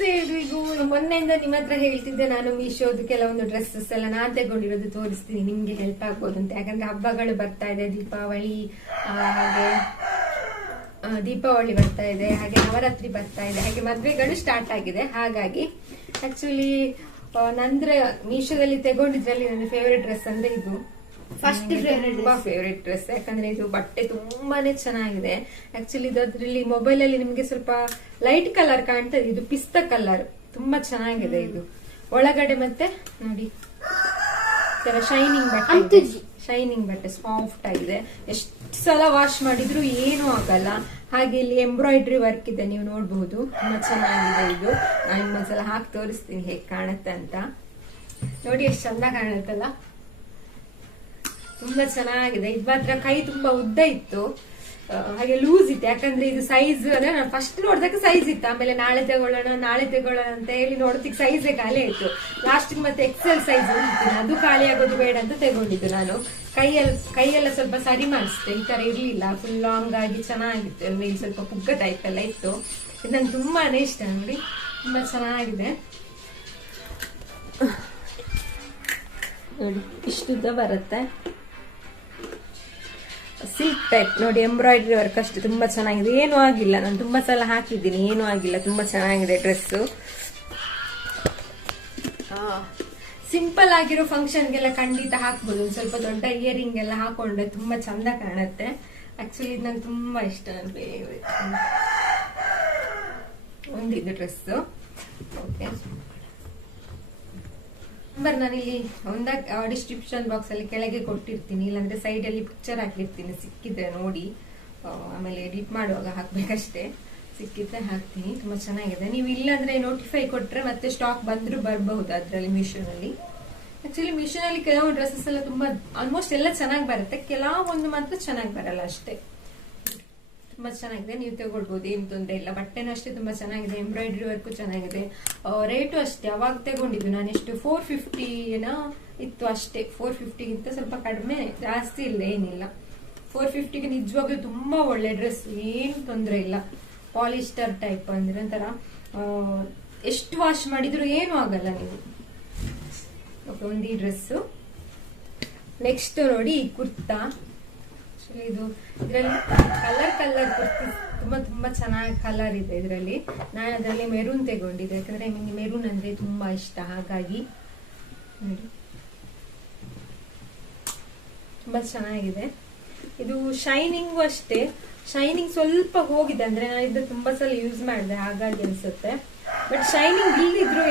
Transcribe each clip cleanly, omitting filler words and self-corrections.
ನಮಸ್ತೆ ಎಲ್ರಿಗೂ. ಮೊನ್ನೆಯಿಂದ ನಿಮ್ಮ ಹತ್ರ ಹೇಳ್ತಿದ್ದೆ ನಾನು ಮೀಶೋದು ಕೆಲವೊಂದು ಡ್ರೆಸ್ಸಸ್ ಎಲ್ಲ ನಾನ್ ತಗೊಂಡಿರೋದು ತೋರಿಸ್ತೀನಿ, ನಿಮ್ಗೆ ಹೆಲ್ಪ್ ಆಗ್ಬೋದು ಅಂತ. ಯಾಕಂದ್ರೆ ಹಬ್ಬಗಳು ಬರ್ತಾ ಇದೆ, ದೀಪಾವಳಿ ಬರ್ತಾ ಇದೆ, ಹಾಗೆ ನವರಾತ್ರಿ ಬರ್ತಾ ಇದೆ, ಹಾಗೆ ಮದ್ವೆಗಳು ಸ್ಟಾರ್ಟ್ ಆಗಿದೆ. ಹಾಗಾಗಿ ಆಕ್ಚುಲಿ ನಂದ್ರೆ ಮೀಶೋದಲ್ಲಿ ತಗೊಂಡಿದ್ರಲ್ಲಿ ನನ್ನ ಫೇವ್ರೆಟ್ ಡ್ರೆಸ್ ಅಂದ್ರೆ ಇದು ತುಂಬಾ ಫೇವ್ರೆಟ್ ಡ್ರೆಸ್. ಯಾಕಂದ್ರೆ ಇದು ಬಟ್ಟೆ ತುಂಬಾನೇ ಚೆನ್ನಾಗಿದೆ. ಆಕ್ಚುಲಿ ಅದ್ರಲ್ಲಿ ಮೊಬೈಲ್ ಅಲ್ಲಿ ನಿಮ್ಗೆ ಸ್ವಲ್ಪ ಲೈಟ್ ಕಲರ್ ಕಾಣ್ತದೆ, ಇದು ಪಿಸ್ತಾ ಕಲರ್, ತುಂಬಾ ಚೆನ್ನಾಗಿದೆ ಇದು ಒಳಗಡೆ. ಮತ್ತೆ ನೋಡಿ ಶೈನಿಂಗ್ ಬಟ್ಟೆ ಸಾಫ್ಟ್ ಆಗಿದೆ, ಎಷ್ಟು ಸಲ ವಾಶ್ ಮಾಡಿದ್ರು ಏನೂ ಆಗಲ್ಲ. ಹಾಗೆ ಇಲ್ಲಿ ಎಂಬ್ರಾಯ್ಡ್ರಿ ವರ್ಕ್ ಇದೆ, ನೀವು ನೋಡಬಹುದು, ತುಂಬಾ ಚೆನ್ನಾಗಿದೆ ಇದು. ನಾನು ಇನ್ನೊಂದ್ಸಲ ಹಾಕಿ ತೋರಿಸ್ತೀನಿ ಹೇಗೆ ಕಾಣುತ್ತೆ ಅಂತ. ನೋಡಿ ಎಷ್ಟು ಚಂದ ಕಾಣುತ್ತಲ್ಲ, ತುಂಬಾ ಚೆನ್ನಾಗಿದೆ. ಇದು ಮಾತ್ರ ಕೈ ತುಂಬಾ ಉದ್ದ ಇತ್ತು, ಹಾಗೆ ಲೂಸ್ ಇತ್ತು. ಯಾಕಂದ್ರೆ ಇದು ಸೈಜ್ ಅಂದ್ರೆ ನಾನು ಫಸ್ಟ್ ನೋಡಿದಾಗ ಸೈಜ್ ಇತ್ತು, ಆಮೇಲೆ ನಾಳೆ ತಗೊಳ್ಳೋಣ ಅಂತ ಹೇಳಿ ನೋಡೋದಕ್ಕೆ ಸೈಜೇ ಖಾಲಿ ಆಯ್ತು. ಲಾಸ್ಟ್ ಮತ್ತೆ ಎಕ್ಸೆಲ್ ಸೈಜ್ ಇರ್ತೀನಿ, ಅದು ಖಾಲಿ ಆಗೋದು ಬೇಡ ಅಂತ ತಗೊಂಡಿದ್ದು ನಾನು. ಕೈಯೆಲ್ಲ ಸ್ವಲ್ಪ ಸರಿ ಮಾಡಿಸಿದೆ, ಈ ತರ ಇರ್ಲಿಲ್ಲ, ಫುಲ್ ಲಾಂಗ್ ಆಗಿ ಚೆನ್ನಾಗಿತ್ತು. ಅಂದ್ರೆ ಇಲ್ಲಿ ಸ್ವಲ್ಪ ಪುಗ್ಗ ಟೈಪ್ ಎಲ್ಲ ಇತ್ತು. ಇದು ನಂಗೆ ತುಂಬಾನೇ ಇಷ್ಟ, ನೋಡಿ ತುಂಬಾ ಚೆನ್ನಾಗಿದೆ. ನೋಡಿ ಇಷ್ಟುದ್ದ ಬರುತ್ತೆ, ಸಿಲ್ಕ್ ಟೈಪ್ ನೋಡಿ, ಎಂಬ್ರಾಯ್ಡ್ರಿ ವರ್ಕ್ ಅಷ್ಟು ತುಂಬಾ ಚೆನ್ನಾಗಿದೆ, ಏನೂ ಆಗಿಲ್ಲ. ನಾನು ತುಂಬಾ ಸಲ ಹಾಕಿದ್ದೀನಿ, ಏನೂ ಆಗಿಲ್ಲ, ತುಂಬಾ ಚೆನ್ನಾಗಿದೆ ಡ್ರೆಸ್ಸು. ಸಿಂಪಲ್ ಆಗಿರೋ ಫಂಕ್ಷನ್ಗೆಲ್ಲ ಖಂಡಿತ ಹಾಕ್ಬೋದು. ಸ್ವಲ್ಪ ದೊಡ್ಡ ಇಯರಿಂಗ್ ಎಲ್ಲ ಹಾಕೊಂಡ್ರೆ ತುಂಬಾ ಚಂದ ಕಾಣುತ್ತೆ. ಆಕ್ಚುಲಿ ಇದು ನಂಗೆ ತುಂಬಾ ಇಷ್ಟ, ನನ್ನ ಫೇವ್ರೆಟ್ ಒಂದಿದ್ದು ಡ್ರೆಸ್ಸು. ಓಕೆ, ನಂಬರ್ ನಾನಿಲ್ಲಿ ಡಿಸ್ಕ್ರಿಪ್ಷನ್ ಬಾಕ್ಸ್ ಅಲ್ಲಿ ಕೆಳಗೆ ಕೊಟ್ಟಿರ್ತೀನಿ, ಇಲ್ಲಾಂದ್ರೆ ಸೈಡ್ ಅಲ್ಲಿ ಪಿಕ್ಚರ್ ಹಾಕಿರ್ತೀನಿ, ಸಿಕ್ಕಿದ್ರೆ ನೋಡಿ. ಆಮೇಲೆ ಎಡಿಟ್ ಮಾಡುವಾಗ ಹಾಕ್ಬೇಕಷ್ಟೇ, ಸಿಕ್ಕಿದ್ರೆ ಹಾಕ್ತೀನಿ. ತುಂಬಾ ಚೆನ್ನಾಗಿದೆ. ನೀವು ಇಲ್ಲಾಂದ್ರೆ ನೋಟಿಫೈ ಕೊಟ್ರೆ ಮತ್ತೆ ಸ್ಟಾಕ್ ಬಂದ್ರು ಬರಬಹುದು ಅದ್ರಲ್ಲಿ ಮೀಶೋನಲ್ಲಿ. ಆಕ್ಚುಲಿ ಮೀಶೋನಲ್ಲಿ ಕೆಲವೊಂದು ಡ್ರೆಸ್ಸಸ್ ಎಲ್ಲ ತುಂಬಾ ಆಲ್ಮೋಸ್ಟ್ ಎಲ್ಲ ಚೆನ್ನಾಗಿ ಬರುತ್ತೆ, ಕೆಲವೊಂದು ಮಾತ್ರ ಚೆನ್ನಾಗಿ ಬರಲ್ಲ ಅಷ್ಟೇ. ತುಂಬಾ ಚೆನ್ನಾಗಿದೆ, ನೀವು ತಗೊಳ್ಬಹುದು, ಏನ್ ತೊಂದರೆ ಇಲ್ಲ. ಬಟ್ಟೆನೂ ಅಷ್ಟೇ ತುಂಬಾ ಚೆನ್ನಾಗಿದೆ, ಎಂಬ್ರಾಯ್ಡ್ರಿ ವರ್ಕು ಚೆನ್ನಾಗಿದೆ. ರೇಟು ಅಷ್ಟೇ, ಅವಾಗ ತಗೊಂಡಿದ್ದು ನಾನು ಎಷ್ಟು 450 ಇತ್ತು ಅಷ್ಟೇ. 450ಗಿಂತ ಸ್ವಲ್ಪ ಕಡಿಮೆ, ಜಾಸ್ತಿ ಇಲ್ಲ, ಏನಿಲ್ಲ. 450ಗೆ ನಿಜವಾಗ್ಲೂ ತುಂಬಾ ಒಳ್ಳೆ ಡ್ರೆಸ್, ಏನು ತೊಂದರೆ ಇಲ್ಲ. ಪಾಲಿಸ್ಟರ್ ಟೈಪ್ ಅಂದ್ರೆ ಒಂಥರ ಎಷ್ಟು ವಾಶ್ ಮಾಡಿದ್ರು ಏನೂ ಆಗಲ್ಲ ನೀವು. ಓಕೆ, ಒಂದು ಈ ಡ್ರೆಸ್ಸು. ನೆಕ್ಸ್ಟ್ ನೋಡಿ ಈ ಕುರ್ತಾ. ಇದು ಇದರಲ್ಲಿ ಕಲರ್ ಕುರ್ತಿ ತುಂಬಾ ಚೆನ್ನಾಗಿ ಕಲರ್ ಇದೆ ಇದರಲ್ಲಿ. ನಾನು ಅದರಲ್ಲಿ ಮೆರೂನ್ ತಗೊಂಡಿದ್ದೆ, ಯಾಕಂದ್ರೆ ನಿಮಗೆ ಮೆರೂನ್ ಅಂದ್ರೆ ತುಂಬಾ ಇಷ್ಟ, ಹಾಗಾಗಿ ನೋಡಿ ತುಂಬಾ ಚೆನ್ನಾಗಿದೆ. ಇದು ಶೈನಿಂಗು ಅಷ್ಟೇ, ಶೈನಿಂಗ್ ಸ್ವಲ್ಪ ಹೋಗಿದೆ, ಅಂದ್ರೆ ನಾನು ಇದು ತುಂಬಾ ಸಲ ಯೂಸ್ ಮಾಡಿದೆ ಹಾಗಾಗಿ ಅನ್ಸುತ್ತೆ. ಬಟ್ ಶೈನಿಂಗ್ ಇಲ್ಲಿದ್ರು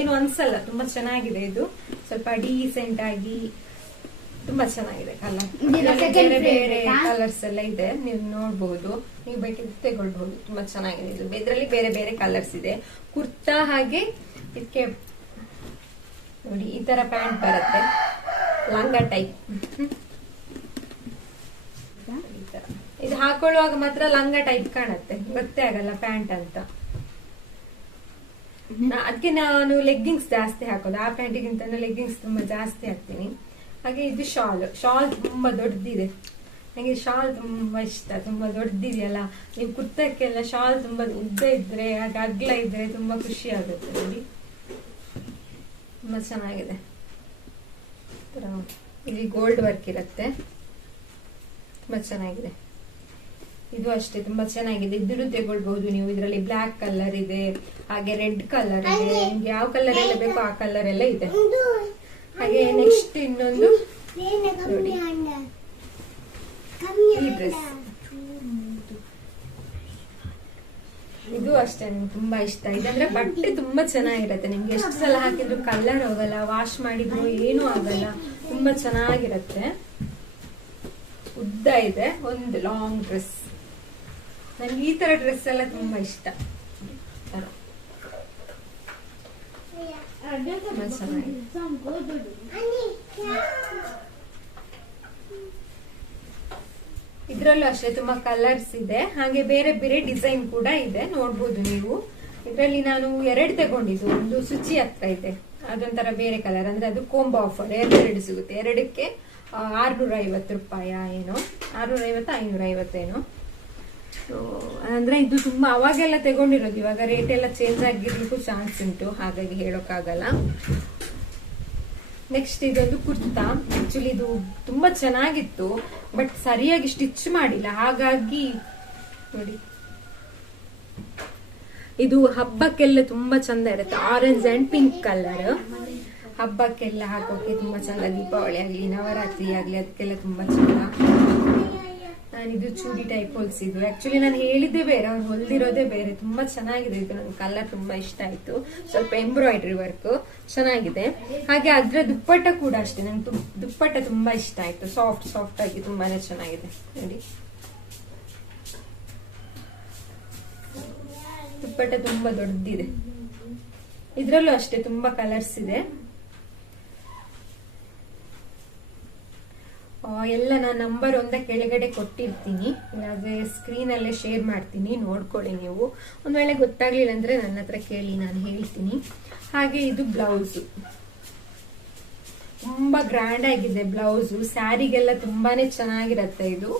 ಏನು ಅನ್ಸಲ್ಲ, ತುಂಬಾ ಚೆನ್ನಾಗಿದೆ ಇದು. ಸ್ವಲ್ಪ ಡೀಸೆಂಟ್ ಆಗಿ ತುಂಬಾ ಚೆನ್ನಾಗಿದೆ ಕಲರ್. ಬೇರೆ ಬೇರೆ ಕಲರ್ಸ್ ಎಲ್ಲ ಇದೆ, ನೀವು ನೋಡ್ಬಹುದು, ನೀವು ಬೇಕಿದ್ರೆ ತಗೊಳ್ಬಹುದು. ತುಂಬಾ ಚೆನ್ನಾಗಿದೆ ಇದು. ಇದರಲ್ಲಿ ಬೇರೆ ಬೇರೆ ಕಲರ್ಸ್ ಇದೆ. ಕುರ್ತಾ ಹಾಗೆ ಇದಕ್ಕೆ ನೋಡಿ ಈ ತರ ಪ್ಯಾಂಟ್ ಬರುತ್ತೆ, ಲಂಗ ಟೈಪ್. ಇದು ಹಾಕೊಳ್ಳುವಾಗ ಮಾತ್ರ ಲಂಗ ಟೈಪ್ ಕಾಣುತ್ತೆ, ಗೊತ್ತೇ ಆಗಲ್ಲ ಪ್ಯಾಂಟ್ ಅಂತ. ಅದಕ್ಕೆ ನಾನು ಲೆಗ್ಗಿಂಗ್ಸ್ ಜಾಸ್ತಿ ಹಾಕೋದು, ಆ ಪ್ಯಾಂಟಿಗಿಂತ ಲೆಗ್ಗಿಂಗ್ಸ್ ತುಂಬಾ ಜಾಸ್ತಿ ಹಾಕ್ತೀನಿ. ಹಾಗೆ ಇದು ಶಾಲ್ ತುಂಬಾ ದೊಡ್ಡದಿದೆ, ನನಗೆ ಶಾಲ್ ತುಂಬಾ ಇಷ್ಟ. ತುಂಬಾ ದೊಡ್ಡದಿದೆಯಲ್ಲ, ನೀವು ಕುರ್ತಕ್ಕೆಲ್ಲ ಶಾಲ್ ತುಂಬಾ ಉದ್ದ ಇದ್ರೆ, ಹಾಗೆ ಅಗ್ಲ ಇದ್ರೆ ತುಂಬಾ ಖುಷಿ ಆಗುತ್ತೆ. ನೋಡಿ ತುಂಬಾ ಚೆನ್ನಾಗಿದೆ. ಇಲ್ಲಿ ಗೋಲ್ಡ್ ವರ್ಕ್ ಇರುತ್ತೆ, ತುಂಬಾ ಚೆನ್ನಾಗಿದೆ. ಇದು ಅಷ್ಟೇ ತುಂಬಾ ಚೆನ್ನಾಗಿದೆ, ಇದನ್ನು ತಗೊಳ್ಬಹುದು ನೀವು. ಇದರಲ್ಲಿ ಬ್ಲಾಕ್ ಕಲರ್ ಇದೆ, ಹಾಗೆ ರೆಡ್ ಕಲರ್ ಇದೆ, ನಿಮ್ಗೆ ಯಾವ ಕಲರ್ ಎಲ್ಲ ಬೇಕೋ ಆ ಕಲರ್ ಎಲ್ಲ ಇದೆ. ಹಾಗೆ ನೆಕ್ಸ್ಟ್ ಇನ್ನೊಂದು ನೋಡಿ ಈ ಡ್ರೆಸ್, ಇದು ಅಷ್ಟೇ ನಂಗೆ ತುಂಬಾ ಇಷ್ಟ. ಇದಂದ್ರೆ ಬಟ್ಟೆ ತುಂಬಾ ಚೆನ್ನಾಗಿರತ್ತೆ, ನಿಮ್ಗೆ ಎಷ್ಟು ಸಲ ಹಾಕಿದ್ರು ಕಲರ್ ಹೋಗಲ್ಲ, ವಾಶ್ ಮಾಡಿದ್ರು ಏನೂ ಆಗಲ್ಲ, ತುಂಬಾ ಚೆನ್ನಾಗಿರತ್ತೆ. ಉದ್ದ ಇದೆ, ಒಂದು ಲಾಂಗ್ ಡ್ರೆಸ್. ನಂಗೆ ಈ ತರ ಡ್ರೆಸ್ ಎಲ್ಲ ತುಂಬಾ ಇಷ್ಟ. ಇದ್ರಲ್ಲೂ ಅಷ್ಟೇ ತುಂಬಾ ಕಲರ್ಸ್ ಇದೆ, ಹಾಗೆ ಬೇರೆ ಬೇರೆ ಡಿಸೈನ್ ಕೂಡ ಇದೆ, ನೋಡ್ಬೋದು ನೀವು. ಇದರಲ್ಲಿ ನಾನು 2 ತಗೊಂಡಿದ್ದು, ಒಂದು ಸುಚಿ ಹತ್ರ ಇದೆ, ಅದೊಂಥರ ಬೇರೆ ಕಲರ್, ಅಂದ್ರೆ ಅದು ಕೋಂಬೋ ಆಫರ್ 2 ಸಿಗುತ್ತೆ. 2ಕ್ಕೆ 650 ರೂಪಾಯಿ ಏನೋ, 650 550 ಏನೋ. ಅಂದ್ರೆ ಇದು ತುಂಬಾ ಅವಾಗೆಲ್ಲ ತಗೊಂಡಿರೋದು, ಇವಾಗ ರೇಟ್ ಎಲ್ಲ ಚೇಂಜ್ ಆಗಿರ್ಲಿಕ್ಕೂ ಚಾನ್ಸ್ ಉಂಟು, ಹಾಗಾಗಿ ಹೇಳೋಕ್ಕಾಗಲ್ಲ. ನೆಕ್ಸ್ಟ್ ಇದೊಂದು ಕುರ್ತಾ. ಆಕ್ಚುಲಿ ಇದು ತುಂಬಾ ಚೆನ್ನಾಗಿತ್ತು, ಬಟ್ ಸರಿಯಾಗಿ ಸ್ಟಿಚ್ ಮಾಡಿಲ್ಲ, ಹಾಗಾಗಿ ನೋಡಿ ಇದು ಹಬ್ಬಕ್ಕೆಲ್ಲ ತುಂಬಾ ಚಂದ ಇರುತ್ತೆ. ಆರೆಂಜ್ ಅಂಡ್ ಪಿಂಕ್ ಕಲರ್, ಹಬ್ಬಕ್ಕೆಲ್ಲ ಹಾಕೋಕೆ ತುಂಬಾ ಚಂದ. ದೀಪಾವಳಿ ಆಗ್ಲಿ ನವರಾತ್ರಿ ಆಗ್ಲಿ ಅದಕ್ಕೆಲ್ಲ ತುಂಬಾ ಚಂದ. ನಾನಿದು ಚೂಡಿ ಟೈಪ್ ಹೊಲ್ಸಿದ್ದು. ಆಕ್ಚುಲಿ ನಾನು ಹೇಳಿದ್ದೆ ಬೇರೆ, ಅವ್ರು ಹೊಲ್ದಿರೋದೇ ಬೇರೆ. ತುಂಬಾ ಚೆನ್ನಾಗಿದೆ ಇದು, ನನ್ ಕಲರ್ ತುಂಬಾ ಇಷ್ಟ ಆಯ್ತು. ಸ್ವಲ್ಪ ಎಂಬ್ರಾಯ್ಡ್ರಿ ವರ್ಕ್ ಚೆನ್ನಾಗಿದೆ. ಹಾಗೆ ಅದ್ರ ದುಪ್ಪಟ್ಟ ಕೂಡ ಅಷ್ಟೇ, ನಂಗೆ ದುಪ್ಪಟ್ಟ ತುಂಬಾ ಇಷ್ಟ ಆಯ್ತು. ಸಾಫ್ಟ್ ಸಾಫ್ಟ್ ಆಗಿ ತುಂಬಾನೇ ಚೆನ್ನಾಗಿದೆ ನೋಡಿ. ದುಪ್ಪಟ್ಟ ತುಂಬಾ ದೊಡ್ಡದಿದೆ. ಇದ್ರಲ್ಲೂ ಅಷ್ಟೇ ತುಂಬಾ ಕಲರ್ಸ್ ಇದೆ. ಎಲ್ಲ ನಾನು ನಂಬರ್ ಒಂದ ಕೆಳಗಡೆ ಕೊಟ್ಟಿರ್ತೀನಿ, ಇಲ್ಲಾಂದ್ರೆ ಸ್ಕ್ರೀನ್ ಅಲ್ಲೇ ಶೇರ್ ಮಾಡ್ತೀನಿ, ನೋಡ್ಕೊಳ್ಳಿ ನೀವು. ಒಂದ್ ವೇಳೆ ಗೊತ್ತಾಗ್ಲಿಲ್ಲ ಅಂದ್ರೆ ನನ್ನ ಹತ್ರ ಕೇಳಿ, ನಾನು ಹೇಳ್ತೀನಿ. ಹಾಗೆ ಇದು ಬ್ಲೌಸ್ ತುಂಬಾ ಗ್ರ್ಯಾಂಡ್ ಆಗಿದೆ. ಬ್ಲೌಸ್ ಸ್ಯಾರಿಗೆಲ್ಲ ತುಂಬಾನೇ ಚೆನ್ನಾಗಿರತ್ತೆ ಇದು.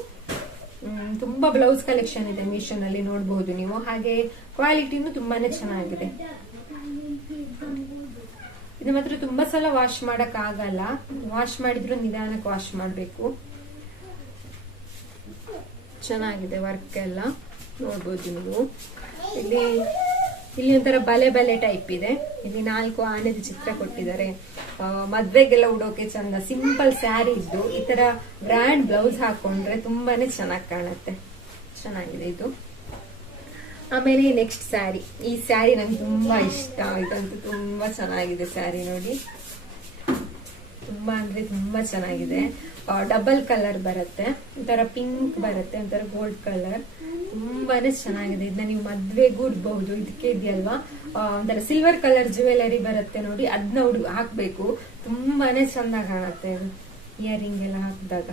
ತುಂಬಾ ಬ್ಲೌಸ್ ಕಲೆಕ್ಷನ್ ಇದೆ ಮೀಶೋನಲ್ಲಿ, ನೋಡಬಹುದು ನೀವು. ಹಾಗೆ ಕ್ವಾಲಿಟಿನೂ ತುಂಬಾನೇ ಚೆನ್ನಾಗಿದೆ. ಇದು ಮಾತ್ರ ತುಂಬಾ ಸಲ ವಾಶ್ ಮಾಡಕ್ ಆಗಲ್ಲ, ವಾಶ್ ಮಾಡಿದ್ರು ನಿಧಾನಕ್ಕೆ ವಾಶ್ ಮಾಡ್ಬೇಕು. ಚೆನ್ನಾಗಿದೆ ವರ್ಕ್ ಎಲ್ಲ, ನೋಡ್ಬೋದು ನೀವು. ಇಲ್ಲಿ ಒಂಥರ ಬಲೆ ಬಲೆ ಟೈಪ್ ಇದೆ. ಇಲ್ಲಿ 4 ಆನೆದ ಚಿತ್ರ ಕೊಟ್ಟಿದ್ದಾರೆ. ಮದ್ವೆಗೆಲ್ಲ ಉಡೋಕೆ ಚಂದ. ಸಿಂಪಲ್ ಸ್ಯಾರಿ ಇದ್ದು ಈ ತರ ಗ್ರ್ಯಾಂಡ್ ಬ್ಲೌಸ್ ಹಾಕೊಂಡ್ರೆ ತುಂಬಾನೇ ಚೆನ್ನಾಗಿ ಕಾಣುತ್ತೆ. ಚೆನ್ನಾಗಿದೆ ಇದು. ಆಮೇಲೆ ನೆಕ್ಸ್ಟ್ ಸ್ಯಾರಿ. ಈ ಸ್ಯಾರಿ ನಂಗೆ ತುಂಬಾ ಇಷ್ಟ. ಇದಂತೂ ತುಂಬಾ ಚೆನ್ನಾಗಿದೆ ಸ್ಯಾರಿ ನೋಡಿ. ತುಂಬಾ ಅಂದ್ರೆ ತುಂಬಾ ಚೆನ್ನಾಗಿದೆ. ಡಬಲ್ ಕಲರ್ ಬರುತ್ತೆ, ಒಂಥರ ಪಿಂಕ್ ಬರುತ್ತೆ, ಒಂಥರ ಗೋಲ್ಡ್ ಕಲರ್. ತುಂಬಾನೇ ಚೆನ್ನಾಗಿದೆ. ಇದನ್ನ ನೀವು ಮದ್ವೆಗೂ ಉಡ್ಬಹುದು. ಇದಕ್ಕೆ ಇದೆಯಲ್ವಾ ಒಂಥರ ಸಿಲ್ವರ್ ಕಲರ್ ಜ್ಯುವೆಲರಿ ಬರುತ್ತೆ ನೋಡಿ, ಅದನ್ನ ಹಾಕ್ಬೇಕು. ತುಂಬಾನೇ ಚಂದ ಕಾಣುತ್ತೆ ಇದು, ಇಯರಿಂಗ್ ಎಲ್ಲ ಹಾಕಿದಾಗ.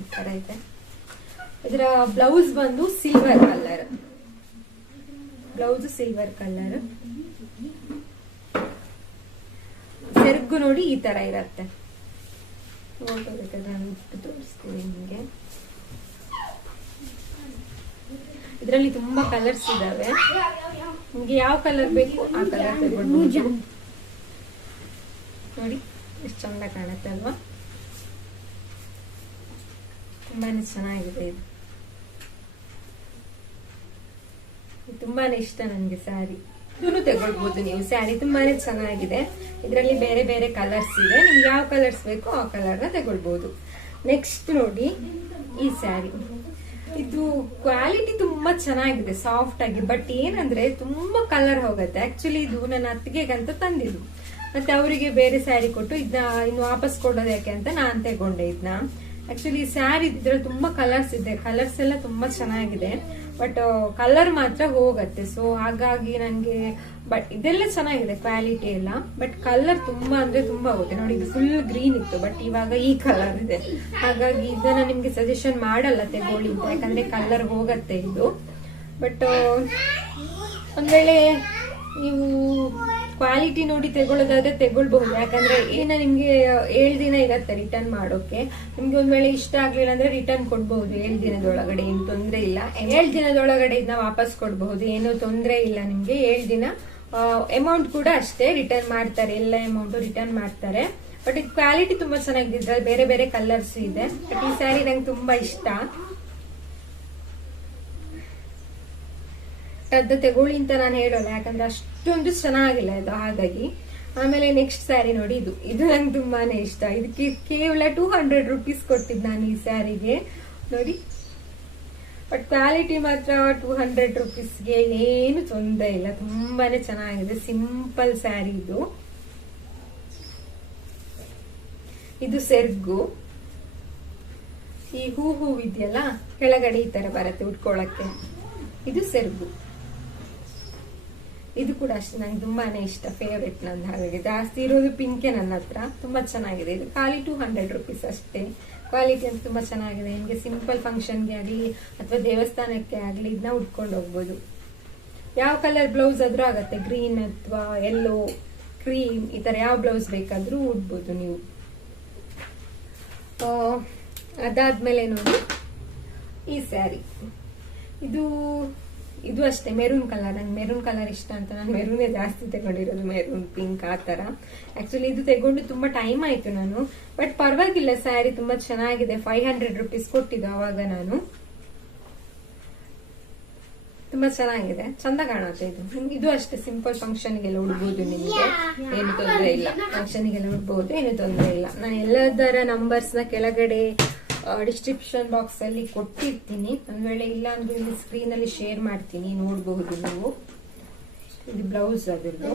ಈ ತರ ಇದೆ. ಇದರ ಬ್ಲೌಸ್ ಬಂದು silver colour. Blouse silver colour. ಸೆರಗು ನೋಡಿ ಈ ತರ ಇರತ್ತೆ. ನೋಡ್ಬೇಕಾದ್ರೆ ನಾನು ಇಟ್ಟು ತೋರಿಸ್ತೀನಿ ನಿಮ್ಗೆ. ಇದರಲ್ಲಿ ತುಂಬಾ ಕಲರ್ಸ್ ಇದಾವೆ. ನಿಮ್ಗೆ ಯಾವ ಕಲರ್ ಬೇಕು ಆ ಕಲರ್ ತಗೊಳ್ಬಹುದು ನೋಡಿ. ಎಷ್ಟು ಚಂದ ಕಾಣುತ್ತೆ ಅಲ್ವಾ? ತುಂಬಾನೇ ಚೆನ್ನಾಗಿದೆ ಇದು. ತುಂಬಾನೇ ಇಷ್ಟ ನನ್ಗೆ ಸ್ಯಾರಿ. ಇದನ್ನು ತಗೊಳ್ಬಹುದು ನೀವು. ಸ್ಯಾರಿ ತುಂಬಾನೇ ಚೆನ್ನಾಗಿದೆ. ಇದರಲ್ಲಿ ಬೇರೆ ಬೇರೆ ಕಲರ್ಸ್ ಇದೆ. ನಿಮ್ಗೆ ಯಾವ ಕಲರ್ಸ್ ಬೇಕೋ ಆ ಕಲರ್ ನ ತಗೊಳ್ಬಹುದು. ನೆಕ್ಸ್ಟ್ ನೋಡಿ ಈ ಸ್ಯಾರಿ. ಇದು ಕ್ವಾಲಿಟಿ ತುಂಬಾ ಚೆನ್ನಾಗಿದೆ, ಸಾಫ್ಟ್ ಆಗಿ. ಬಟ್ ಏನಂದ್ರೆ ತುಂಬಾ ಕಲರ್ ಹೋಗುತ್ತೆ. ಆಕ್ಚುಲಿ ಇದು ನನ್ನ ಅತ್ತಿಗೆಗಂತ ತಂದಿದ್ದು, ಮತ್ತೆ ಅವರಿಗೆ ಬೇರೆ ಸ್ಯಾರಿ ಕೊಟ್ಟು ಇದನ್ನ ಇನ್ನು ವಾಪಸ್ ಕೊಡೋದು ಯಾಕೆ ಅಂತ ನಾನ್ ತಗೊಂಡೆ ಇದನ್ನ. ಆಕ್ಚುಲಿ ಸ್ಯಾರಿ ಇದ್ರಲ್ಲಿ ತುಂಬಾ ಕಲರ್ಸ್ ಇದೆ. ಕಲರ್ಸ್ ಎಲ್ಲ ತುಂಬಾ ಚೆನ್ನಾಗಿದೆ, ಬಟ್ ಕಲರ್ ಮಾತ್ರ ಹೋಗತ್ತೆ. ಸೊ ಹಾಗಾಗಿ ನಂಗೆ, ಬಟ್ ಇದೆಲ್ಲ ಚೆನ್ನಾಗಿದೆ ಕ್ವಾಲಿಟಿ ಎಲ್ಲ, ಬಟ್ ಕಲರ್ ತುಂಬಾ ಅಂದ್ರೆ ತುಂಬಾ ಹೋಗುತ್ತೆ ನೋಡಿ. ಇದು ಫುಲ್ ಗ್ರೀನ್ ಇತ್ತು, ಬಟ್ ಇವಾಗ ಈ ಕಲರ್ ಇದೆ. ಹಾಗಾಗಿ ಇದನ್ನ ನಿಮ್ಗೆ ಸಜೆಷನ್ ಮಾಡಲ್ಲ ತಗೊಳ್ಳಿ ಅಂತ, ಯಾಕಂದ್ರೆ ಕಲರ್ ಹೋಗತ್ತೆ ಇದು. ಬಟ್ ಒಂದ್ ವೇಳೆ ನೀವು ಕ್ವಾಲಿಟಿ ನೋಡಿ ತಗೊಳ್ಳೋದಾದ್ರೆ ತಗೊಳ್ಬಹುದು. ಯಾಕಂದ್ರೆ ನಿಮ್ಗೆ 7 ದಿನ ಇರತ್ತೆ ರಿಟರ್ನ್ ಮಾಡೋಕೆ. ನಿಮ್ಗೆ ಒಂದ್ ವೇಳೆ ಇಷ್ಟ ಆಗ್ಲಿಲ್ಲ ಅಂದ್ರೆ ರಿಟರ್ನ್ ಕೊಡ್ಬಹುದು 7 ದಿನದೊಳಗಡೆ, ಏನು ತೊಂದ್ರೆ ಇಲ್ಲ. 7 ದಿನದೊಳಗಡೆ ಇದನ್ನ ವಾಪಸ್ ಕೊಡ್ಬಹುದು, ಏನೋ ತೊಂದ್ರೆ ಇಲ್ಲ ನಿಮ್ಗೆ. 7 ದಿನ ಅಮೌಂಟ್ ಕೂಡ ಅಷ್ಟೇ ರಿಟರ್ನ್ ಮಾಡ್ತಾರೆ, ಎಲ್ಲ ಅಮೌಂಟ್ ರಿಟರ್ನ್ ಮಾಡ್ತಾರೆ. ಬಟ್ ಇದು ಕ್ವಾಲಿಟಿ ತುಂಬಾ ಚೆನ್ನಾಗಿದೆ. ಇದ್ರಲ್ಲಿ ಬೇರೆ ಬೇರೆ ಕಲರ್ಸ್ ಇದೆ. ಬಟ್ ಈ ಸ್ಯಾರಿ ನಂಗೆ ತುಂಬಾ ಇಷ್ಟ. ಅದು ತಗೊಳ್ಳಿ ಅಂತ ನಾನು ಹೇಳೋಲ್ಲ, ಯಾಕಂದ್ರೆ ಅಷ್ಟೊಂದು ಚೆನ್ನಾಗಿಲ್ಲ ಇದು, ಹಾಗಾಗಿ. ಆಮೇಲೆ ನೆಕ್ಸ್ಟ್ ಸ್ಯಾರಿ ನೋಡಿ. ಇದು ನಂಗೆ ತುಂಬಾನೇ ಇಷ್ಟ. ಇದಕ್ಕೆ ಕೇವಲ 200 ರೂಪೀಸ್ ಕೊಟ್ಟಿದ್ದು ನಾನು ಈ ಸ್ಯಾರಿಗೆ ನೋಡಿ. ಬಟ್ ಕ್ವಾಲಿಟಿ ಮಾತ್ರ 200 ರೂಪೀಸ್ಗೆ ಏನು ತೊಂದರೆ ಇಲ್ಲ, ತುಂಬಾನೇ ಚೆನ್ನಾಗಿದೆ. ಸಿಂಪಲ್ ಸ್ಯಾರಿ ಇದು. ಇದು ಸೆರ್ಗು. ಈ ಹೂ ಇದೆಯಲ್ಲ ಕೆಳಗಡೆ ಈ ತರ ಬರುತ್ತೆ ಉಟ್ಕೊಳಕ್ಕೆ, ಇದು ಸೆರ್ಗು. ಇದು ಕೂಡ ಅಷ್ಟೇ ನಂಗೆ ತುಂಬಾನೇ ಇಷ್ಟ, ಫೇವ್ರೆಟ್ ನಂದು. ಹಾಗಾಗಿ ಜಾಸ್ತಿ ಇರೋದು ಪಿಂಕೆ ನನ್ನ ಹತ್ರ. ತುಂಬಾ ಚೆನ್ನಾಗಿದೆ. ಇದು ಖಾಲಿ 200 ರೂಪೀಸ್ ಅಷ್ಟೇ. ಕ್ವಾಲಿಟಿ ಅಂತ ತುಂಬಾ ಚೆನ್ನಾಗಿದೆ. ನಿಮ್ಗೆ ಸಿಂಪಲ್ ಫಂಕ್ಷನ್ಗೆ ಆಗ್ಲಿ ಅಥವಾ ದೇವಸ್ಥಾನಕ್ಕೆ ಆಗ್ಲಿ ಇದನ್ನ ಉಟ್ಕೊಂಡು ಹೋಗ್ಬೋದು. ಯಾವ ಕಲರ್ ಬ್ಲೌಸ್ ಆದ್ರೂ ಆಗತ್ತೆ, ಗ್ರೀನ್ ಅಥವಾ ಯೆಲ್ಲೋ, ಕ್ರೀಮ್, ಈ ತರ ಯಾವ ಬ್ಲೌಸ್ ಬೇಕಾದ್ರೂ ಉಡ್ಬೋದು ನೀವು. ಅದಾದ್ಮೇಲೆ ನೋಡಿ ಈ ಸ್ಯಾರಿ ಇದು ಇದು ಅಷ್ಟೇ ಮೆರೂನ್ ಕಲರ್. ನಂಗೆ ಮೆರೂನ್ ಕಲರ್ ಇಷ್ಟ ಅಂತ ನಾನು ಮೆರೂನೇ ಜಾಸ್ತಿ ತಗೊಂಡಿರೋದು, ಮೆರೂನ್ ಪಿಂಕ್ ಆ ತರ. ಆಕ್ಚುಲಿ ಇದು ತಗೊಂಡು ತುಂಬಾ ಟೈಮ್ ಆಯ್ತು ನಾನು, ಬಟ್ ಪರವಾಗಿಲ್ಲ ಸ್ಯಾರಿ ತುಂಬಾ ಚೆನ್ನಾಗಿದೆ. 500 ರೂಪೀಸ್ ಕೊಟ್ಟಿದ್ದು ಅವಾಗ ನಾನು. ತುಂಬಾ ಚೆನ್ನಾಗಿದೆ, ಚಂದ ಕಾಣುತ್ತೆ ಇದು. ಇದು ಅಷ್ಟೇ ಸಿಂಪಲ್ ಫಂಕ್ಷನ್ಗೆಲ್ಲ ಉಡ್ಬೋದು, ನಿಮಗೆ ಏನು ತೊಂದರೆ ಇಲ್ಲ. ಫಂಕ್ಷನ್ಗೆಲ್ಲ ಉಡ್ಬೋದು, ಏನು ತೊಂದರೆ ಇಲ್ಲ. ನಾನು ಎಲ್ಲದರ ನಂಬರ್ಸ್ ನ ಕೆಳಗಡೆ ಡಿಸ್ಕ್ರಿಪ್ಷನ್ ಬಾಕ್ಸ್ ಅಲ್ಲಿ ಕೊಟ್ಟಿರ್ತೀನಿ. ಒಂದ್ ವೇಳೆ ಇಲ್ಲ ಅಂದ್ರೆ ಇಲ್ಲಿ ಸ್ಕ್ರೀನ್ ಅಲ್ಲಿ ಶೇರ್ ಮಾಡ್ತೀನಿ, ನೋಡಬಹುದು ನೀವು. ಇದು ಬ್ಲೌಸ್ ಅದ್ರದ್ದು,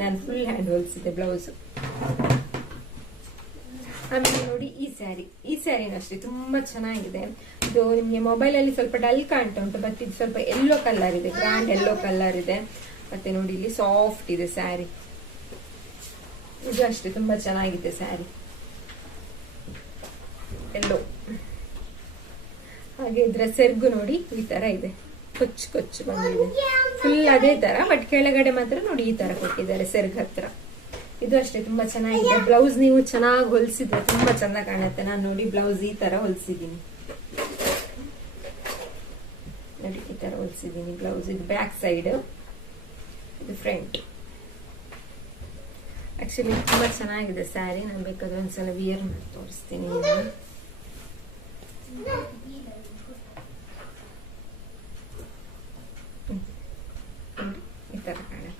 ನಾನು ಫುಲ್ ಹ್ಯಾಂಡ್ ಹೊಲ್ಸಿದೆ ಬ್ಲೌಸ್. ಆಮೇಲೆ ನೋಡಿ ಈ ಸ್ಯಾರಿನೂ ಅಷ್ಟೇ ತುಂಬಾ ಚೆನ್ನಾಗಿದೆ. ಇದು ನಿಮ್ಗೆ ಮೊಬೈಲ್ ಅಲ್ಲಿ ಸ್ವಲ್ಪ ಡಲ್ ಕಾಣ್ತಾ ಉಂಟು, ಬಟ್ ಇದು ಸ್ವಲ್ಪ ಯೆಲ್ಲೋ ಕಲರ್ ಇದೆ, ಗ್ರ್ಯಾಂಡ್ ಯೆಲ್ಲೋ ಕಲರ್ ಇದೆ. ಮತ್ತೆ ನೋಡಿ ಇಲ್ಲಿ ಸಾಫ್ಟ್ ಇದೆ ಸ್ಯಾರಿ. ಇದು ಅಷ್ಟೇ ತುಂಬಾ ಚೆನ್ನಾಗಿದೆ ಸ್ಯಾರಿ, ಎಲ್ಲೋ. ಹಾಗೆ ಇದ್ರ ಸೆರ್ಗು ನೋಡಿ ಈ ತರ ಇದೆ, ಕೊಚ್ಚು ಕೊಚ್ಚು ಬಂದಿದೆ, ಫುಲ್ ಅದೇ ತರ. ಬಟ್ ಕೆಳಗಡೆ ಮಾತ್ರ ನೋಡಿ ಈ ತರ ಕೊಟ್ಟಿದ್ದಾರೆ ಸೆರ್ಗ್ ಹತ್ರ. ಇದು ಅಷ್ಟೇ ತುಂಬಾ ಚೆನ್ನಾಗಿದೆ. ಬ್ಲೌಸ್ ನೀವು ಚೆನ್ನಾಗಿ ಹೊಲ್ಸಿದ್ರೆ ತುಂಬಾ ಚಂದ ಕಾಣುತ್ತೆ. ನಾನು ನೋಡಿ ಬ್ಲೌಸ್ ಈ ತರ ಹೊಲ್ಸಿದೀನಿ ನೋಡಿ, ಈ ತರ ಹೊಲ್ಸಿದೀನಿ ಬ್ಲೌಸ್. ಇದು ಬ್ಯಾಕ್ ಸೈಡ್, ಇದು ಫ್ರಂಟ್. ಆಕ್ಚುಲಿ ತುಂಬಾ ಚೆನ್ನಾಗಿದೆ ಸ್ಯಾರಿ. ನಾನು ಬೇಕಾದ್ರೆ ಒಂದ್ಸಲ ವಿಯರ್ ಮಾಡಿ ತೋರಿಸ್ತೀನಿ. ಈ ತರ ಕಾಣುತ್ತೆ.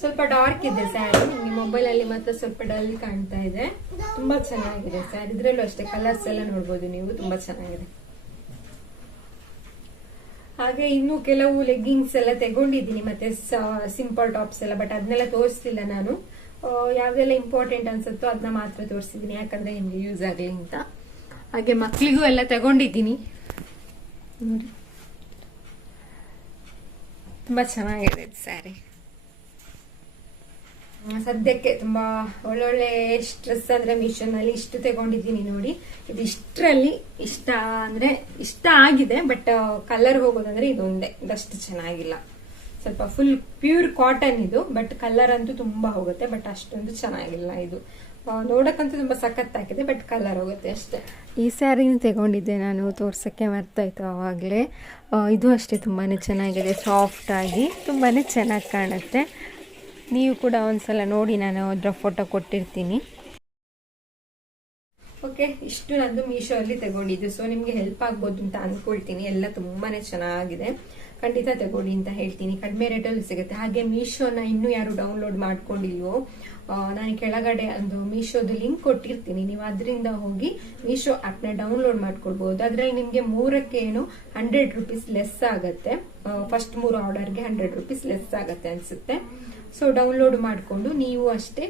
ಸ್ವಲ್ಪ ಡಾರ್ಕ್ ಇದೆ ಸ್ಯಾರಿ, ನಿಮ್ಗೆ ಮೊಬೈಲ್ ಅಲ್ಲಿ ಮಾತ್ರ ಸ್ವಲ್ಪ ಡಲ್ ಕಾಣ್ತಾ ಇದೆ. ತುಂಬಾ ಚೆನ್ನಾಗಿದೆ ಸ್ಯಾರಿ. ಇದ್ರಲ್ಲೂ ಅಷ್ಟೇ ಕಲರ್ಸ್ ಎಲ್ಲ ನೋಡ್ಬೋದು ನೀವು, ತುಂಬಾ ಚೆನ್ನಾಗಿದೆ. ಹಾಗೆ ಇನ್ನು ಕೆಲವು ಲೆಗ್ಗಿಂಗ್ಸ್ ಎಲ್ಲ ತಗೊಂಡಿದ್ದೀನಿ, ಮತ್ತೆ ಸಿಂಪಲ್ ಟಾಪ್ಸ್ ಎಲ್ಲ, ಬಟ್ ಅದನ್ನೆಲ್ಲ ತೋರಿಸ್ಲಿಲ್ಲ ನಾನು. ಯಾವ್ದೆಲ್ಲ ಇಂಪಾರ್ಟೆಂಟ್ ಅನ್ಸುತ್ತೋ ಅದನ್ನ ಮಾತ್ರ ತೋರಿಸಿದೀನಿ, ಯಾಕಂದ್ರೆ ನಿಮ್ಗೆ ಯೂಸ್ ಆಗ್ಲಿ ಅಂತ. ಹಾಗೆ ಮಕ್ಳಿಗೂ ಎಲ್ಲ ತಗೊಂಡಿದ್ದೀನಿ ನೋಡಿ, ತುಂಬಾ ಚೆನ್ನಾಗಿದೆ ಸ್ಯಾರಿ. ಸದ್ಯಕ್ಕೆ ತುಂಬಾ ಒಳ್ಳೊಳ್ಳೆ ಡ್ರೆಸ್ ಅಂದ್ರೆ ಮೀಶೋನಲ್ಲಿ ಇಷ್ಟು ತಗೊಂಡಿದ್ದೀನಿ ನೋಡಿ. ಇದು ಇಷ್ಟರಲ್ಲಿ ಇಷ್ಟ ಆಗಿದೆ, ಬಟ್ ಕಲರ್ ಹೋಗೋದಂದ್ರೆ ಇದೊಂದೇ, ಇದಷ್ಟು ಚೆನ್ನಾಗಿಲ್ಲ. ಸ್ವಲ್ಪ ಫುಲ್ ಪ್ಯೂರ್ ಕಾಟನ್ ಇದು, ಬಟ್ ಕಲರ್ ಅಂತೂ ತುಂಬಾ ಹೋಗುತ್ತೆ, ಬಟ್ ಅಷ್ಟೊಂದು ಚೆನ್ನಾಗಿಲ್ಲ. ಇದು ನೋಡಕ್ಕಂತೂ ತುಂಬಾ ಸಖತ್ತಾಗಿದೆ, ಬಟ್ ಕಲರ್ ಹೋಗುತ್ತೆ ಅಷ್ಟೇ. ಈ ಸ್ಯಾರಿನ ತಗೊಂಡಿದ್ದೆ ನಾನು, ತೋರ್ಸಕ್ಕೆ ಮರ್ತಾಯ್ತು ಅವಾಗಲೇ. ಇದು ಅಷ್ಟೇ ತುಂಬಾನೇ ಚೆನ್ನಾಗಿದೆ, ಸಾಫ್ಟ್ ಆಗಿ ತುಂಬಾನೇ ಚೆನ್ನಾಗಿ ಕಾಣುತ್ತೆ. ನೀವು ಕೂಡ ಒಂದ್ಸಲ ನೋಡಿ, ನಾನು ಅದರ ಫೋಟೋ ಕೊಟ್ಟಿರ್ತೀನಿ. ಓಕೆ, ಇಷ್ಟು ನಂದು ಮೀಶೋ ಅಲ್ಲಿ ತಗೊಂಡಿದ್ದು. ಸೊ ನಿಮ್ಗೆ ಹೆಲ್ಪ್ ಆಗ್ಬೋದು ಅಂತ ಅನ್ಕೊಳ್ತೀನಿ. ಎಲ್ಲ ತುಂಬಾನೇ ಚೆನ್ನಾಗಿದೆ, ಖಂಡಿತ ತಗೊಳ್ಳಿ ಅಂತ ಹೇಳ್ತೀನಿ. ಕಡಿಮೆ ರೇಟಲ್ಲಿ ಸಿಗುತ್ತೆ. ಹಾಗೆ ಮೀಶೋನ ಇನ್ನೂ ಯಾರು ಡೌನ್ಲೋಡ್ ಮಾಡ್ಕೊಂಡಿಲ್ವೋ, ನಾನು ಕೆಳಗಡೆ ಒಂದು ಮೀಶೋದು ಲಿಂಕ್ ಕೊಟ್ಟಿರ್ತೀನಿ. ನೀವು ಅದರಿಂದ ಹೋಗಿ ಮೀಶೋ ಆಪ್ ನ ಡೌನ್ಲೋಡ್ ಮಾಡ್ಕೊಳ್ಬಹುದು. ಅದ್ರಲ್ಲಿ ನಿಮ್ಗೆ 3ಕ್ಕೆ ಏನು 100 ರೂಪೀಸ್ ಲೆಸ್ ಆಗುತ್ತೆ. ಫಸ್ಟ್ 3 ಆರ್ಡರ್ಗೆ 100 ರೂಪೀಸ್ ಲೆಸ್ ಆಗುತ್ತೆ ಅನ್ಸುತ್ತೆ. ಸೊ ಡೌನ್ಲೋಡ್ ಮಾಡ್ಕೊಂಡು ನೀವು ಅಷ್ಟೇ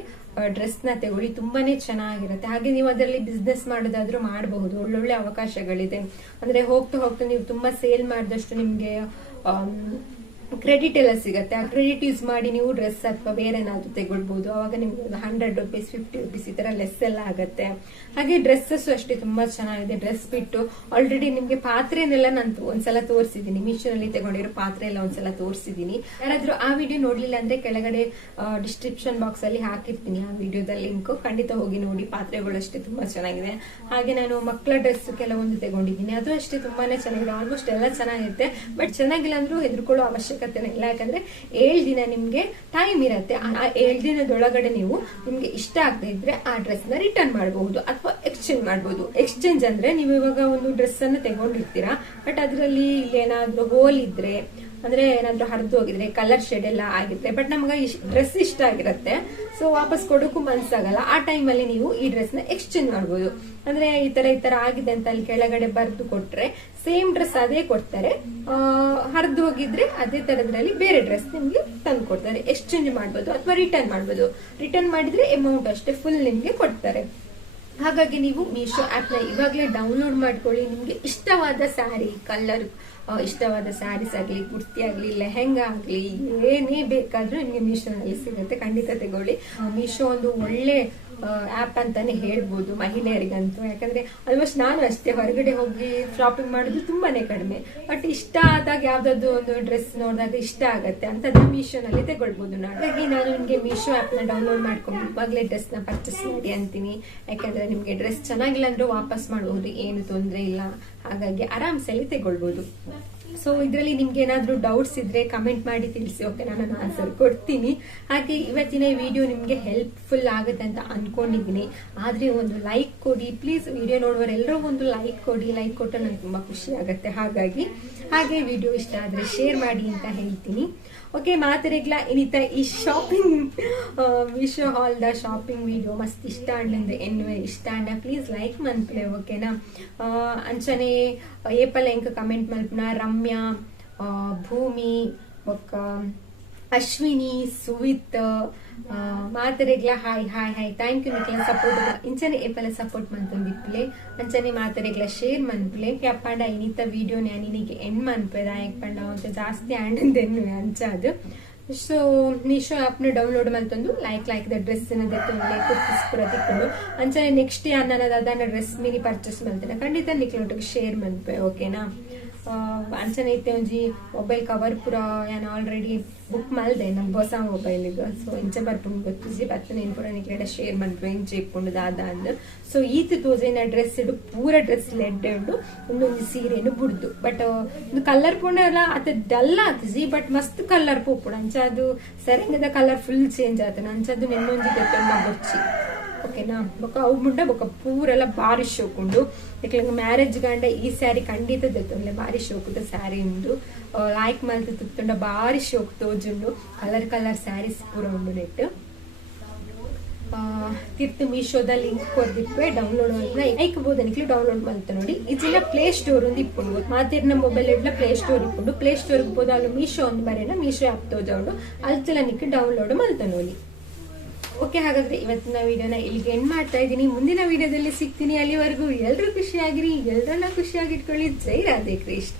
ಡ್ರೆಸ್ ನ ತಗೊಳ್ಳಿ, ತುಂಬಾನೇ ಚೆನ್ನಾಗಿರುತ್ತೆ. ಹಾಗೆ ನೀವು ಅದರಲ್ಲಿ ಬಿಸ್ನೆಸ್ ಮಾಡೋದಾದ್ರೂ ಮಾಡಬಹುದು, ಒಳ್ಳೊಳ್ಳೆ ಅವಕಾಶಗಳಿದೆ. ಅಂದ್ರೆ ಹೋಗ್ತಾ ಹೋಗ್ತಾ ನೀವು ತುಂಬಾ ಸೇಲ್ ಮಾಡಿದಷ್ಟು ನಿಮ್ಗೆ ಕ್ರೆಡಿಟ್ ಎಲ್ಲ ಸಿಗುತ್ತೆ. ಆ ಕ್ರೆಡಿಟ್ ಯೂಸ್ ಮಾಡಿ ನೀವು ಡ್ರೆಸ್ ಅಥವಾ ಬೇರೆ ಏನಾದ್ರು ತಗೊಳ್ಬಹುದು. ಅವಾಗ ನಿಮ್ಗೆ 100 ರೂಪೀಸ್ 50 ರೂಪೀಸ್ ಈ ತರ ಲೆಸ್ ಎಲ್ಲ ಆಗುತ್ತೆ. ಹಾಗೆ ಡ್ರೆಸ್ಸಸ್ ಅಷ್ಟೇ ತುಂಬಾ ಚೆನ್ನಾಗಿದೆ. ಡ್ರೆಸ್ ಬಿಟ್ಟು ಆಲ್ರೆಡಿ ನಿಮ್ಗೆ ಪಾತ್ರೆನೆಲ್ಲ ನಾನು ಒಂದ್ಸಲ ತೋರಿಸಿದೀನಿ, ಮೀಶೋನಲ್ಲಿ ತಗೊಂಡಿರೋ ಪಾತ್ರೆ ಎಲ್ಲ ಒಂದ್ಸಲ ತೋರಿಸಿದೀನಿ. ಯಾರಾದ್ರೂ ಆ ವಿಡಿಯೋ ನೋಡ್ಲಿಲ್ಲ ಅಂದ್ರೆ ಕೆಳಗಡೆ ಡಿಸ್ಕ್ರಿಪ್ಷನ್ ಬಾಕ್ಸ್ ಅಲ್ಲಿ ಹಾಕಿರ್ತೀನಿ ಆ ವಿಡಿಯೋದ ಲಿಂಕ್, ಖಂಡಿತ ಹೋಗಿ ನೋಡಿ. ಪಾತ್ರೆಗಳು ಅಷ್ಟೇ ತುಂಬಾ ಚೆನ್ನಾಗಿದೆ. ಹಾಗೆ ನಾನು ಮಕ್ಕಳ ಡ್ರೆಸ್ ಕೆಲವೊಂದು ತಗೊಂಡಿದ್ದೀನಿ, ಅದು ಅಷ್ಟೇ ತುಂಬಾನೇ ಚೆನ್ನಾಗಿದೆ. ಆಲ್ಮೋಸ್ಟ್ ಎಲ್ಲ ಚೆನ್ನಾಗಿರುತ್ತೆ, ಬಟ್ ಚೆನ್ನಾಗಿಲ್ಲ ಅಂದ್ರೂ ಹೆದರ್ಕೊಳ್ಳೋ ಅವಶ್ಯಕತೆ ಇಲ್ಲ. ಯಾಕಂದ್ರೆ 7 ದಿನ ನಿಮ್ಗೆ ಟೈಮ್ ಇರುತ್ತೆ. ಆ 7 ದಿನದೊಳಗಡೆ ನೀವು ನಿಮ್ಗೆ ಇಷ್ಟ ಆಗದೆ ಇದ್ರೆ ಆ ಡ್ರೆಸ್ ನ ರಿಟರ್ನ್ ಮಾಡಬಹುದು ಅಥವಾ ಎಕ್ಸ್ಚೇಂಜ್ ಮಾಡಬಹುದು. ಎಕ್ಸ್ಚೇಂಜ್ ಅಂದ್ರೆ ನೀವು ಇವಾಗ ಒಂದು ಡ್ರೆಸ್ ಅನ್ನು ತಗೊಂಡಿರ್ತೀರಾ, ಬಟ್ ಅದರಲ್ಲಿ ಏನಾದ್ರೂ ಹೋಲ್ ಇದ್ರೆ, ಅಂದ್ರೆ ಏನಾದ್ರೂ ಹರಿದು ಹೋಗಿದ್ರೆ, ಕಲರ್ ಶೇಡ್ ಎಲ್ಲ ಆಗಿದ್ರೆ, ಬಟ್ ನಮ್ಗೆ ಡ್ರೆಸ್ ಇಷ್ಟ ಆಗಿರುತ್ತೆ, ಸೊ ವಾಪಸ್ ಕೊಡೋಕು ಮನ್ಸಾಗಲ್ಲ. ಆ ಟೈಮ್ ಅಲ್ಲಿ ನೀವು ಈ ಡ್ರೆಸ್ ನ ಎಕ್ಸ್ಚೇಂಜ್ ಮಾಡಬಹುದು. ಅಂದ್ರೆ ಈ ತರ ಆಗಿದೆ ಅಂತ ಅಲ್ಲಿ ಕೆಳಗಡೆ ಬರ್ದು ಕೊಟ್ರೆ ಸೇಮ್ ಡ್ರೆಸ್ ಅದೇ ಕೊಡ್ತಾರೆ. ಹರಿದು ಹೋಗಿದ್ರೆ ಅದೇ ತರದ್ರಲ್ಲಿ ಬೇರೆ ಡ್ರೆಸ್ ನಿಮ್ಗೆ ತಂದು ಕೊಡ್ತಾರೆ. ಎಕ್ಸ್ಚೇಂಜ್ ಮಾಡಬಹುದು ಅಥವಾ ರಿಟರ್ನ್ ಮಾಡಬಹುದು. ರಿಟರ್ನ್ ಮಾಡಿದ್ರೆ ಅಮೌಂಟ್ ಅಷ್ಟೇ ಫುಲ್ ನಿಮ್ಗೆ ಕೊಡ್ತಾರೆ. ಹಾಗಾಗಿ ನೀವು ಮೀಶೋ ಆಪ್ ನ ಇವಾಗಲೇ ಡೌನ್ಲೋಡ್ ಮಾಡ್ಕೊಳ್ಳಿ. ನಿಮ್ಗೆ ಇಷ್ಟವಾದ ಸ್ಯಾರಿ ಕಲರ್, ಇಷ್ಟವಾದ ಸ್ಯಾರೀಸ್ ಆಗ್ಲಿ, ಕುರ್ತಿ ಆಗ್ಲಿ, ಲೆಹೆಂಗಾ ಆಗ್ಲಿ, ಏನೇ ಬೇಕಾದ್ರೂ ನಿಮ್ಗೆ ಮೀಶೋನಲ್ಲಿ ಸಿಗುತ್ತೆ. ಖಂಡಿತ ತಗೊಳ್ಳಿ. ಮೀಶೋ ಒಂದು ಒಳ್ಳೆ ಆಪ್ ಅಂತಾನೆ ಹೇಳ್ಬೋದು ಮಹಿಳೆಯರಿಗಂತೂ. ಯಾಕಂದ್ರೆ ಆಲ್ಮೋಸ್ಟ್ ನಾನು ಅಷ್ಟೇ ಹೊರಗಡೆ ಹೋಗಿ ಶಾಪಿಂಗ್ ಮಾಡೋದು ತುಂಬಾನೇ ಕಡಿಮೆ. ಬಟ್ ಇಷ್ಟ ಆದಾಗ ಯಾವ್ದಾದ್ರು ಒಂದು ಡ್ರೆಸ್ ನೋಡಿದಾಗ ಇಷ್ಟ ಆಗತ್ತೆ ಅಂತದ್ದು ಮೀಶೋನಲ್ಲಿ ತಗೊಳ್ಬಹುದು. ಹಾಗಾಗಿ ನಾನು ನಿಮ್ಗೆ ಮೀಶೋ ಆಪ್ ನ ಡೌನ್ಲೋಡ್ ಮಾಡ್ಕೊಂಡು ಇವಾಗಲೇ ಡ್ರೆಸ್ ನ ಪರ್ಚೇಸ್ ಮಾಡಿ ಅಂತೀನಿ. ಯಾಕಂದ್ರೆ ನಿಮ್ಗೆ ಡ್ರೆಸ್ ಚೆನ್ನಾಗಿಲ್ಲ ಅಂದ್ರೆ ವಾಪಸ್ ಮಾಡಬಹುದು, ಏನು ತೊಂದರೆ ಇಲ್ಲ. ಹಾಗಾಗಿ ಆರಾಮ್ಸಲ್ಲಿ ತಗೊಳ್ಬಹುದು. ಸೊ ಇದರಲ್ಲಿ ನಿಮ್ಗೆ ಏನಾದ್ರೂ ಡೌಟ್ಸ್ ಇದ್ರೆ ಕಮೆಂಟ್ ಮಾಡಿ ತಿಳಿಸಿ, ಓಕೆ, ನಾನು ಆನ್ಸರ್ ಕೊಡ್ತೀನಿ. ಹಾಗೆ ಇವತ್ತಿನ ವಿಡಿಯೋ ನಿಮ್ಗೆ ಹೆಲ್ಪ್ಫುಲ್ ಆಗುತ್ತೆ ಅಂತ ಅನ್ಕೊಂಡಿದ್ದೀನಿ. ಆದ್ರೆ ಒಂದು ಲೈಕ್ ಕೊಡಿ ಪ್ಲೀಸ್. ವಿಡಿಯೋ ನೋಡುವವರೆಲ್ಲರೂ ಒಂದು ಲೈಕ್ ಕೊಡಿ. ಲೈಕ್ ಕೊಟ್ಟರೆ ನಂಗೆ ತುಂಬಾ ಖುಷಿ ಆಗುತ್ತೆ. ಹಾಗೆ ವಿಡಿಯೋ ಇಷ್ಟ ಆದ್ರೆ ಶೇರ್ ಮಾಡಿ ಅಂತ ಹೇಳ್ತೀನಿ. ಓಕೆ, ಮಾತರೆಗ್ಲ ಇನ್ನಿತ ಈ shopping Meesho hall the shopping video ಮಸ್ತ್ ಇಷ್ಟ ಆಂಡ್ಲಿಂದ ಎನ್ವೆ ಇಷ್ಟ ಆಂಡ ಪ್ಲೀಸ್ ಲೈಕ್ ಮನ್ಪಲೆ, ಓಕೆನಾ. ಅಂಚನೆ ಏಪಲ ಎಂಕ ಕಮೆಂಟ್ ಮಲ್ಪನ ರಮ್ಯಾ, ಭೂಮಿ, ಬೊಕ್ಕ ಅಶ್ವಿನಿ, ಸುವಿತ್ ಮಾತರೆಗ್ಲ hi hi hi thank you ನಿಕ್ಲ ಸಪೋರ್ಟ್ ಇಂಚನೆ ಏಪಲ ಸಪೋರ್ಟ್ ಮಂತೊಂದಿಪ್ಲೆ. ಅಂಚನೆ ಮಾತರೆಗ್ಲ ಶೇರ್ ಮನ್ಪ್ಲೆ ಅಪ್ಪಂಡ ಇನ್ನಿತ ವಿಡಿಯೋ ನ್ಯಾನಿನಿಗೆ ಎಣ್ ಮನ್ಪೆ ದಾಯಕ್ ಪಂಡ ಅಂತ ಜಾಸ್ತಿ ಆಂಡ್ ಎನ್ನುವೆ ಅಂಚಾದು. ಸೊ ಮೀಶೋ ಆಪ್ ನ ಡೌನ್ಲೋಡ್ ಮಲ್ತೊಂದು ಲೈಕ್ ದ ಡ್ರೆಸ್ ಕುರ್ತಿಸ್ ಪೂರ ತಿಕ್ಕೊಂಡು ಅಂಚನೆ ನೆಕ್ಸ್ಟ್ ಅನ್ನದ ಅದನ್ನ ಡ್ರೆಸ್ ಮಿನಿ ಪರ್ಚೇಸ್ ಮಲ್ತೇನೆ ಖಂಡಿತ ನಿಕ್ಲೊಟ್ಟಿಗೆ ಶೇರ್ ಮನ್ಪೆ, ಓಕೆನಾ. ಅಂಚನೆ ಐತೆ ಒಂಜಿ ಮೊಬೈಲ್ ಕವರ್ ಪೂರ ನಾನು ಆಲ್ರೆಡಿ ಬುಕ್ ಮಲ್ದೆ ನಮ್ಮ ಹೊಸ ಮೊಬೈಲ್. ಸೊ ಇಂಚೆ ಬರ್ಪುಂಡು ಗೊತ್ತಿಸಿ ಬರ್ತನೆ ಇನ್ ಪೂರ ನಿಕ್ಲೆಡ ಶೇರ್ ಮನ್ಪೆ ಇಂಚೆ ಇಪ್ಪುಂಡು ದಾದ ಅಂದ್. ಸೊ ಈತ್ ತೋಜೆನ ಡ್ರೆಸ್ ಇಡು ಪೂರ ಡ್ರೆಸ್ ಲೆಡ್ಡೆ ಉಂಡು ಒಂದೊಂದು ಸೀರೆನು ಬುಡ್ದು. ಬಟ್ ಒಂದು ಕಲರ್ ಪುಂಡ ಎಲ್ಲ ಅತ ಡಲ್ ಆತಿಸಿ ಬಟ್ ಮಸ್ತ್ ಕಲರ್ ಪೋಪುಡು ಅಂಚ ಅದು ಸೆರೆಂಗದ ಕಲರ್ ಫುಲ್ ಚೇಂಜ್ ಆತನ ಅಂಚದು ನೆನ್ನೊಂಜಿ ಗೊತ್ತೊಂದು ಬೊಚ್ಚಿ, ಓಕೆನಾ. ಬೊಕ್ಕ ಅವು ಮುಂಡ ಬೊಕ್ಕ ಪೂರೆಲ್ಲ ಬಾರಿ ಶೋಕುಂಡು. ಯಾಕಂದ್ರೆ ಮ್ಯಾರೇಜ್ ಗಂಡ ಈ ಸ್ಯಾರಿ ಖಂಡಿತ ದೊತ್ತೊಂಡ್ಲೆ ಬಾರಿ ಶೋಕುದ ಸ್ಯಾರಿ ಉಂಡು. ಲೈಕ್ ಮಲ್ತು ತುತ್ತೊಂಡ ಬಾರಿ ಶೋಕ್ ತೋಜುಂಡು. ಕಲರ್ ಸ್ಯಾರೀಸ್ ಪೂರ ಉಂಡು ನೆಟ್ ತಿರ್ತು ಮೀಶೋದ ಲಿಂಕ್ ಕೊರ್ದಿಪ್ಪೆ ಡೌನ್ಲೋಡ್ ಐಕ್ಬೋದು ನಿಕ್ಲು ಡೌನ್ಲೋಡ್ ಮಲ್ತ ನೋಡಿ. ಇಜಿನ ಪ್ಲೇ ಸ್ಟೋರ್ ಒಂದು ಇಪ್ಪುಂಡು ಮಾತಿರ್ನ ಮೊಬೈಲ್ ಇಡ್ಲ ಪ್ಲೇ ಸ್ಟೋರ್ ಇಪ್ಪುಂಡು. ಪ್ಲೇ ಸ್ಟೋರ್ ಇಪ್ಪೋದು ಅಲ್ಲಿ ಮೀಶೋ ಒಂದು ಬರೇನ ಮೀಶೋ ಆಪ್ ತೋಜುಂಡು ಅಲ್ಚಲ ನಿಕ್ಲು ಡೌನ್ಲೋಡ್ ಮಲ್ತ ನೋಡಿ. ಓಕೆ, ಹಾಗಾದ್ರೆ ಇವತ್ತಿನ ವಿಡಿಯೋನ ಇಲ್ಲಿಗೆ ಎಂಡ್ ಮಾಡ್ತಾ ಇದ್ದೀನಿ. ಮುಂದಿನ ವಿಡಿಯೋದಲ್ಲಿ ಸಿಗ್ತೀನಿ. ಅಲ್ಲಿವರೆಗೂ ಎಲ್ರೂ ಖುಷಿಯಾಗಿರಿ, ಎಲ್ರನ್ನ ಖುಷಿಯಾಗಿಟ್ಕೊಳ್ಳಿ. ಜೈ ರಾಧೆ ಕೃಷ್ಣ.